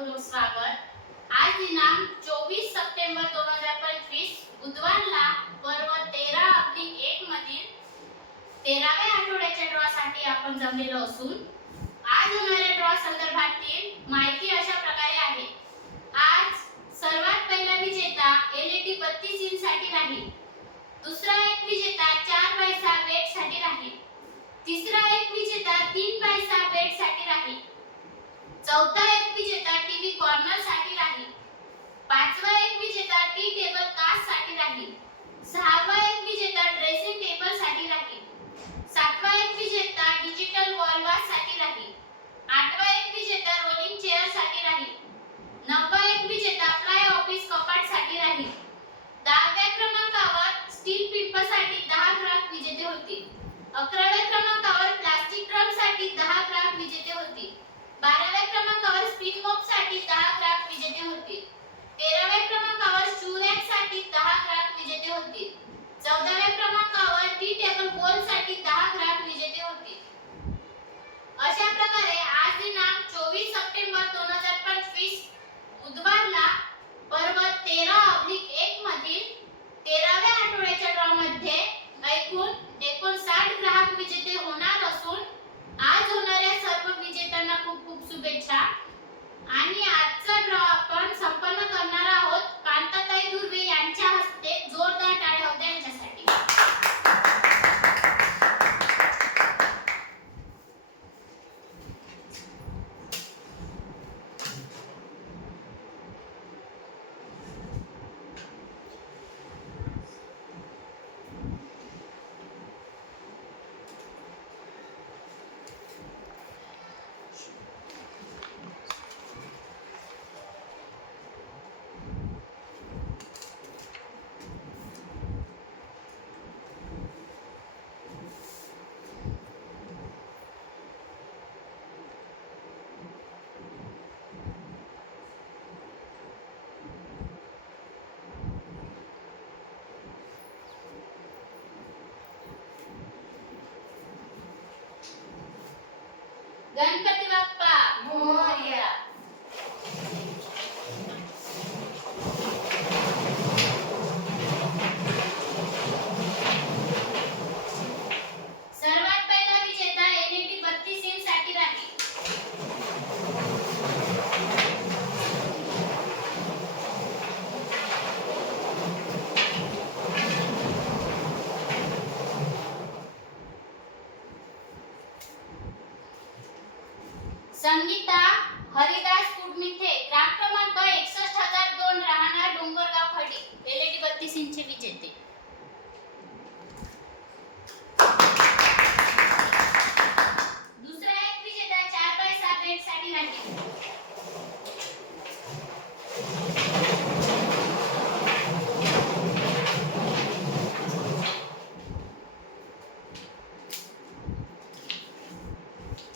मनपूर्वक स्वागत. आज दिनांक चोवीस सप्टेंबर दोन हजार पंचवीस बुधवारला पर्व तेरा आपली एक मधील तेराव्या आठवड्याच्या ड्रॉसाठी आपण जमलेलो असून आज होणाऱ्या ड्रॉ संदर्भातील माहिती अशा प्रकारे आहे. आज सर्वात पहिला विजेता एलईडी बत्तीस इंच साठी राहील. दुसरा एक विजेता चार बाय सहा वेटसाठी राहील. तिसरा एक विजेता तीन बाय सहा वेटसाठी राहील. चौथा एक विजेता टीव्ही कॉर्नरसाठी राहील. पाचवा एक Tudo vai गणपती बाप्पा. मोरया.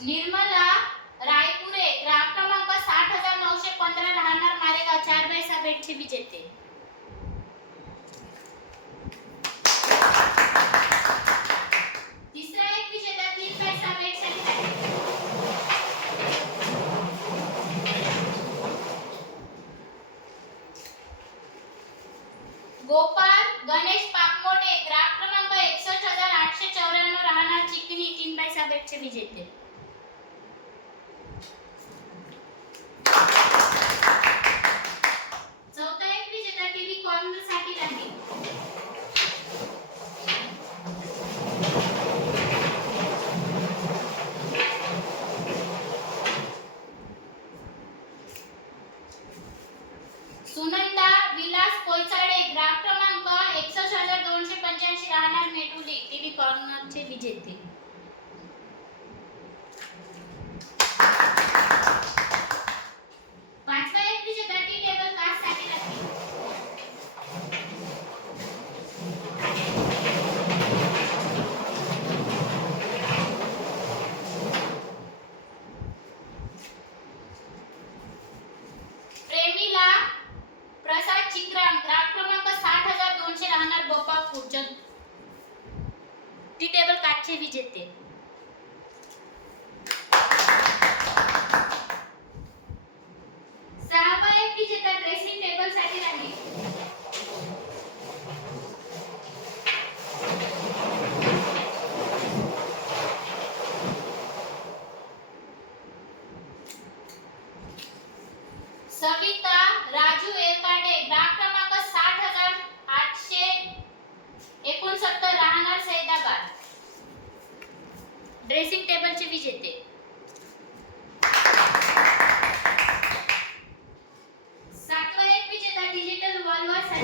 निर्मला रायपुरे ग्राम क्रमांक साठ हजार नऊशे पंधरा राहणार मारेगाव चार बाय भेटची विजेते पुढच्या टी टेबल कार्डचे विजेते.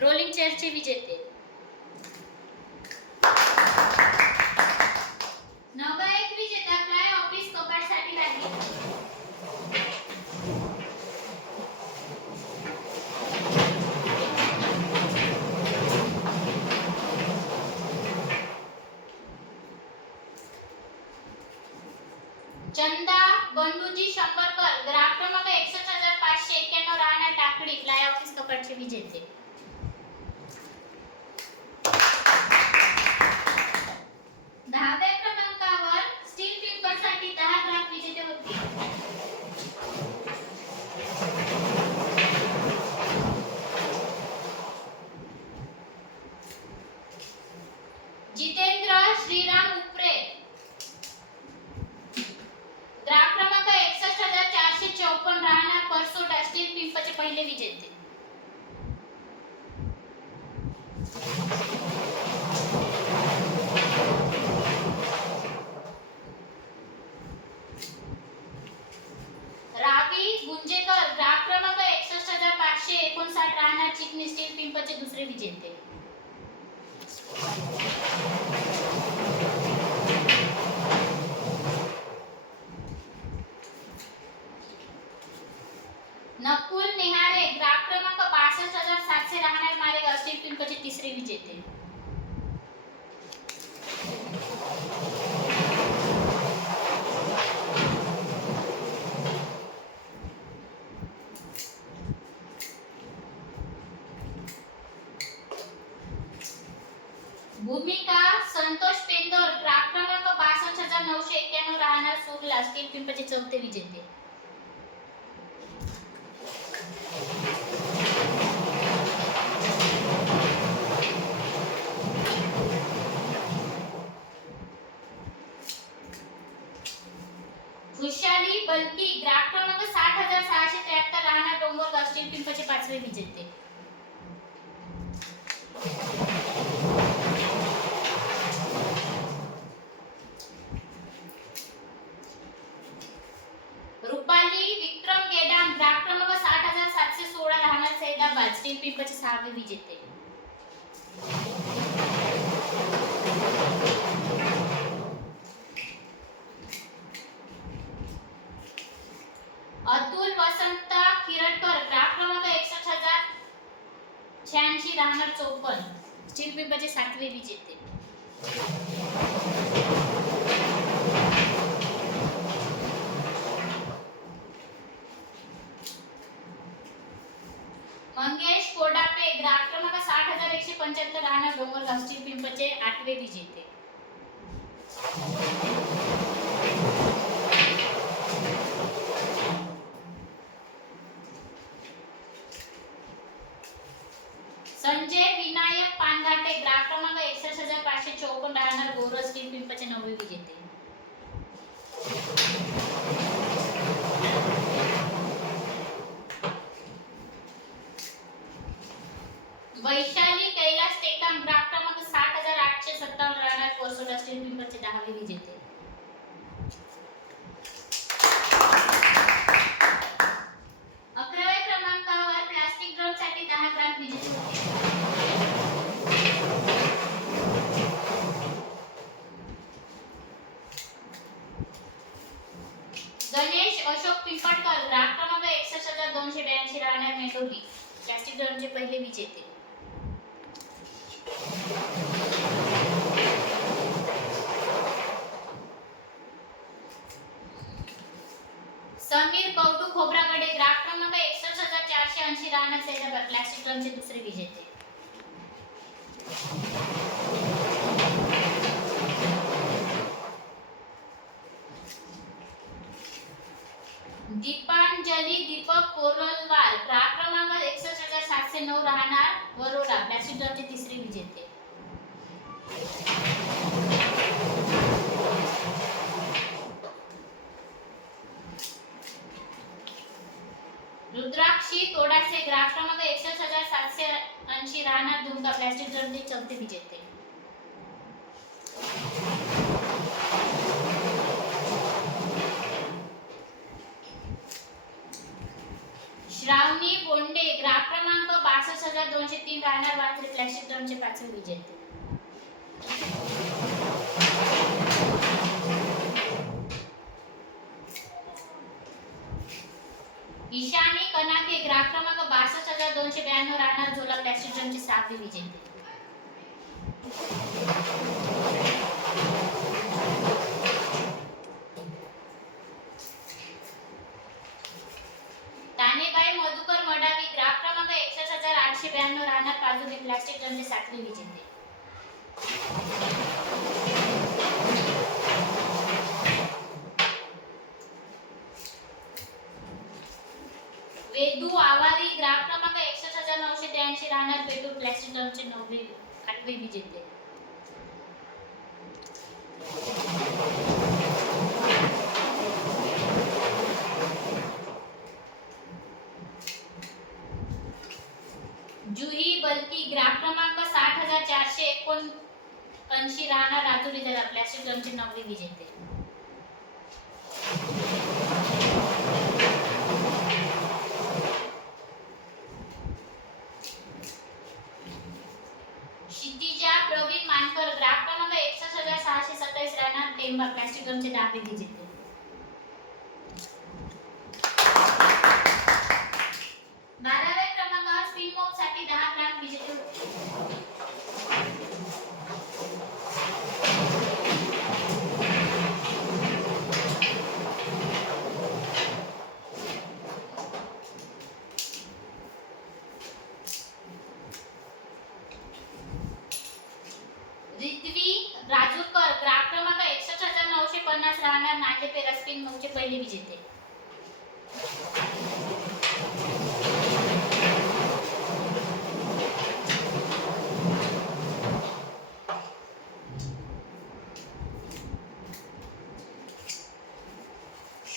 रोलिंग चेअरचे विजेते. नकुल निहारे ग्राफ क्रमांक बासष्ट हजार सातशे राहणार मालेगाव स्टेट पिंपचे तिसरे विजेते. खुशाली बल्की ग्राहक क्रमांक साठ हजार सहाशे त्र्याहत्तर राहणार डोंगर गावस्टील पिंपचे पाचवे विजेते. रुपाली विक्रम गेडाम ग्राहक क्रमांक साठ हजार सातशे सोळा राहणार सैदा बाजटील पिंपचे सहावे विजेते. শটডাউন রানার কোর্স ওটা স্টিল পিম্পাচ্ছে ডাহালি নিজেতে। दोनशे तीन राहणार मात्र प्लॅस्टिक दोनशे पाच विजेते ईशानी कनाके ग्राहक क्रमांक बासष्ट हजार दोनशे ब्याण्णव राहणार झोला प्लॅस्टिक दोनशे सहावी विजेते तानेबाई मधुकर मडावी ग्राफ क्रमांक एकसष्ट हजार आठशे ब्याण्णव राहणार पाचवे प्लॅस्टिक ड्रमचे सातवे विजेते वेदू आवारी ग्राफ क्रमांक एकसष्ट हजार नऊशे त्र्याऐंशी राहणार बेटूर प्लॅस्टिक ड्रमचे नववे आठवे जरा प्लॅस्टिक ड्रमचे नववे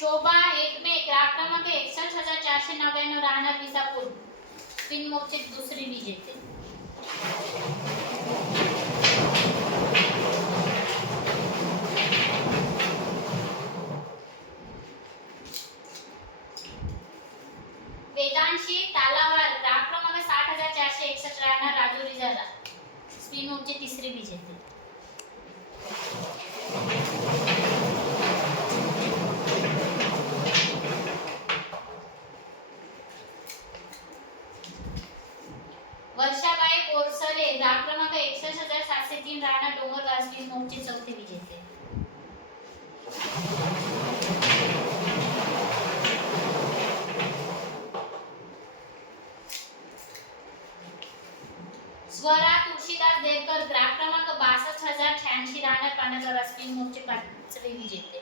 शोभा एकमे ग्राफ क्रमांक एकसष्ट हजार चारशे नव्याण्णव राहणार विसापूर स्पिन दुसरी दुसरे विजेते वेदांशी तालावार ग्राफ क्रमांक साठ हजार चारशे एकसष्ट राहणार राजुरी झाला स्पिन मॉपचे तिसरे विजेते वर्षाबाई बोरसले ग्राफ क्रमांक एकसष्ट हजार सातशे तीन राहणार डोंगरगाव स्पिन मॉपचे चौथे विजेते स्वरा तुळशीदास देवकर ग्राफ क्रमांक बासष्ट हजार शहाऐंशी राहणार पाण्याचा स्पिन मॉपचे पाचवे विजेते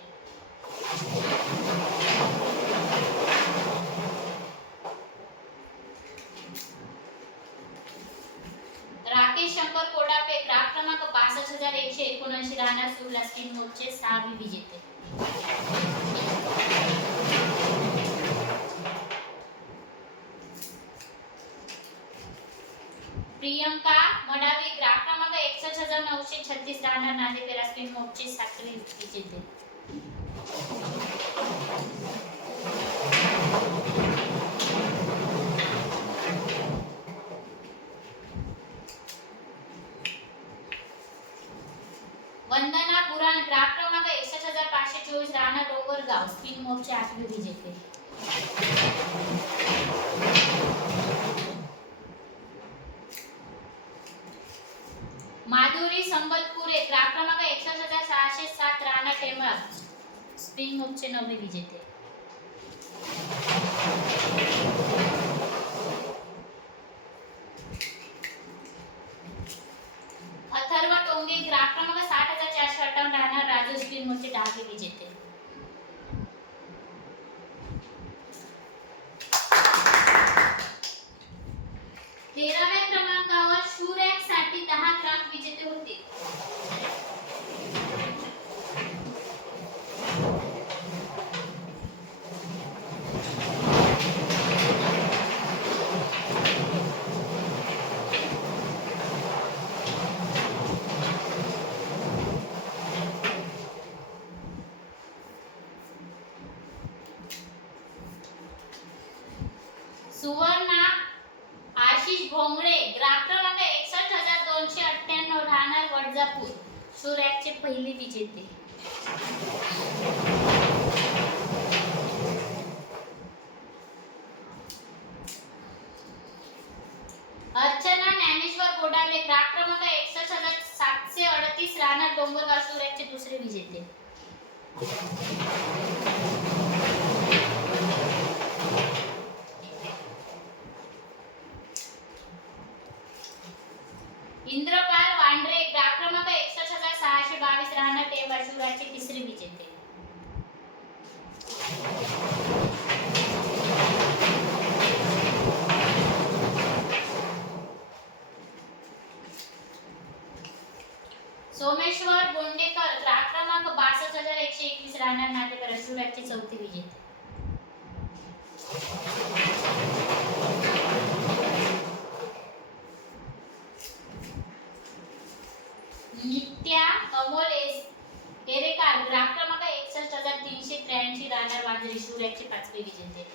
राकेश शंकर कोडापे ग्राफ क्रमांक बासष्ट हजार एकशे एकोणऐंशी राहणार सुरला स्पिन मॉपचे सहावे विजेते प्रियंका मडावी ग्राफ क्रमांक एकसष्ट हजार नऊशे छत्तीस राहणार नांदेपेरा स्पिन मॉपचे सातवे विजेते वंदना पुराण ग्राफ क्रमांक एकसष्ट हजार पाचशे चोवीस राहणार डोंगरगाव स्पिन मॉपचे आठवे विजेते माधुरी संबलपुरे ग्राफ क्रमांक एकसष्ट हजार सहाशे सात राहणार टेंबा आम्ही विजेते. अथर्व टोंगे ग्राफ क्रमांक साठ हजार चारशे अठ्ठावन्न राहणार राजू स्पिन मॉपचे दहावे विजेते. वजापूर शो पहिले विजेते. अर्चना ज्ञानेश्वर गोडाले ग्राफ क्रमांक एकसष्ट हजार सातशे अडतीस राहणार डोंगरगाव शो दुसरे विजेते इंद्रपाल वांड्रे ग्राफ क्रमांक एकसष्ट हजार सहाशे बावीस राहणार टेंबा शिवराजचे तिसरे विजेते सोमेश्वर बोंडेकर ग्राफ क्रमांक बासष्ट हजार एकशे एकवीस राहणार नांदेकर शिवराजचे चौथे विजेते नित्या अमोल एस एरेकार ग्राफ क्रमांक एकसष्ट हजार तीनशे त्र्याऐंशी राहणार वांजरी शिवराजचे पाचवे विजेते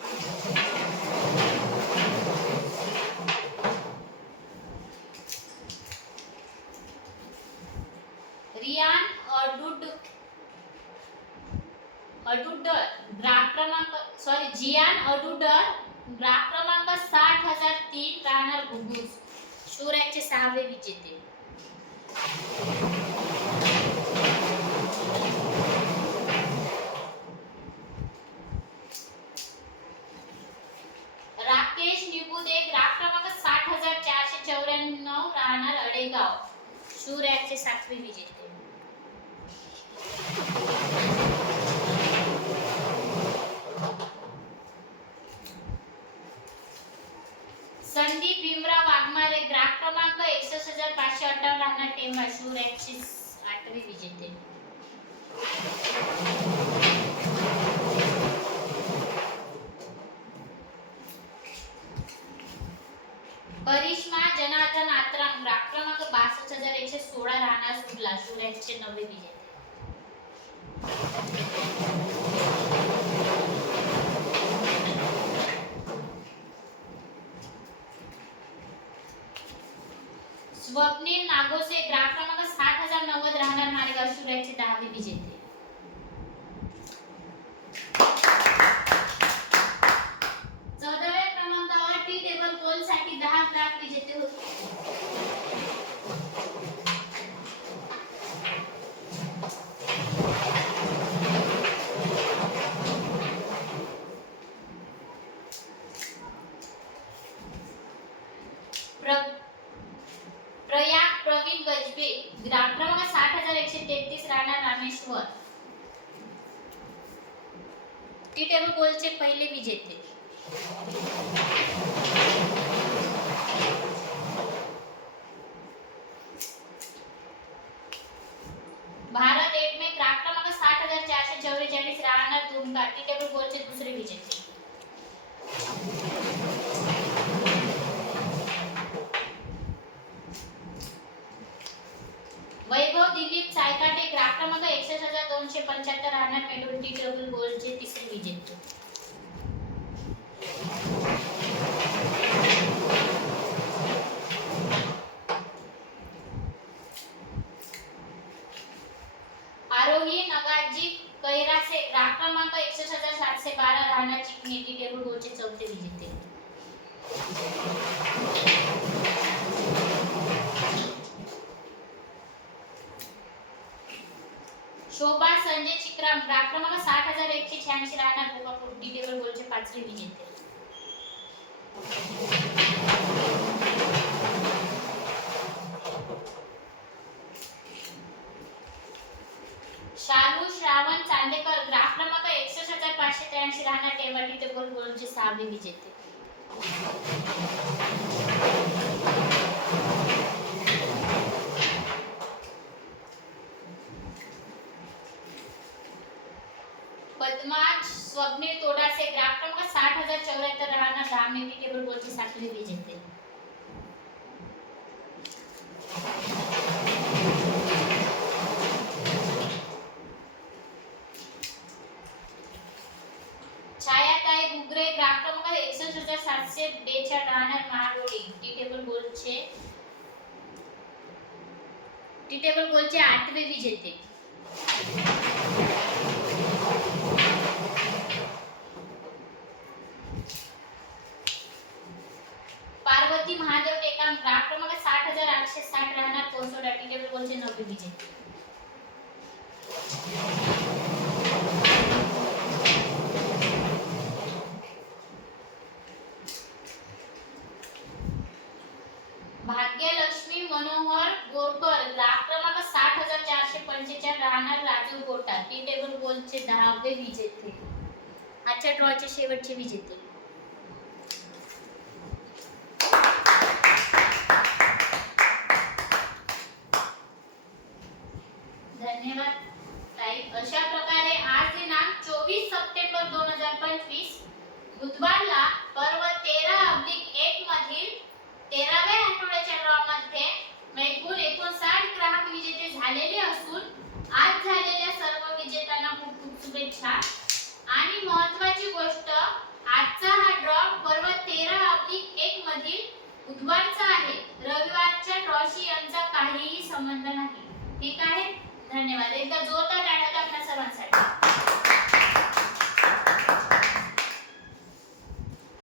रियान अडुड अडुडर ग्राफ क्रमांक सॉरी जियान अडुडर ग्राफ क्रमांक साठ हजार तीन राहणार घुगुस शिवराजचे सहावे विजेते. राकेश निबुदे ग्राफ क्रमांक साठ हजार चारशे चौऱ्याण्णव राहणार अडेगाव. शूर्याचे सातवे विजेते. संदीप भीमराव वाघमारे ग्राफ क्रमांक एकसष्ट हजार पाचशे अठ्ठावन्न राहणार टेंबा शिवराजचे आठवे विजेते करिश्मा जनार्दन आत्राम ग्राफ क्रमांक बासष्ट हजार एकशे सोळा राहणार सुरला शिवराजचे नवे विजेते स्वप्नील नागोसे ग्राफ क्रमांक सात हजार नव्वद राहणार मालेगाव शिवराजचे दहावे विजेते चौदाव्या क्रमांकावर टी टेबल गोलसाठी दहा ग्राफ विजेते होते प्र- प्रयाग प्रवीण गजबे ग्राफ क्रमांक साठ हजार एकशे तेहतीस राहणार रामेश्वर टी टेबल गोलचे पहिले विजेते भारत एट में ग्राफ क्रमांक साठ हजार चारशे चौवेचाळीस राहणार दुमका टी टेबल गोलचे दुसरे विजेते वैभव दिलीप सायकाटे ग्राफ क्रमांक एकसष्ट हजार दोनशे पंच्याहत्तर राहणार मेडल टेबल गोलचे तिसरे विजेते आरोही नगाजी कैरासे ग्राफ क्रमांक एकसष्ट हजार सातशे बारा राहणार चिकणी टी टेबल गोलचे चौथे विजेते शोभा संजय चित्राम ग्राफ क्रमांक साठ हजार एकशे शहाऐंशी राहणार भोगापूर टी टेबल गोलचे पाचवे विजेते शालू श्रावण चांदेकर ग्राफ क्रमांक एकसष्ट हजार पाचशे त्र्याऐंशी राहणार टेबल टी टेबल गोलचे सहावे विजेते पद्माज स्वप्नील तोडासे ग्राफ क्रमांक साठ हजार चौऱ्याहत्तर राहणार दहा टी टेबल गोलचे सातवे विजेते छायाताई गुगरे ग्राफ क्रमांक एकसष्ट हजार सातशे बेचाळ राहणार महाडोळी टी टेबल गोलचे टी टेबल गोलचे आठवे विजेते पार्वती महादेव टेकाम ग्राफ क्रमांक साठ हजार आठशे साठ राहणार कोसोडा टी टेबल गोलचे नववे विजेते भाग्यलक्ष्मी मनोहर गोरकर लाख क्रमांक साठ हजार चारशे पंचेचाळ राहणार राजू गोटा टी टेबल गोलचे दहावे विजेते आजच्या ड्रॉचे शेवटचे विजेते.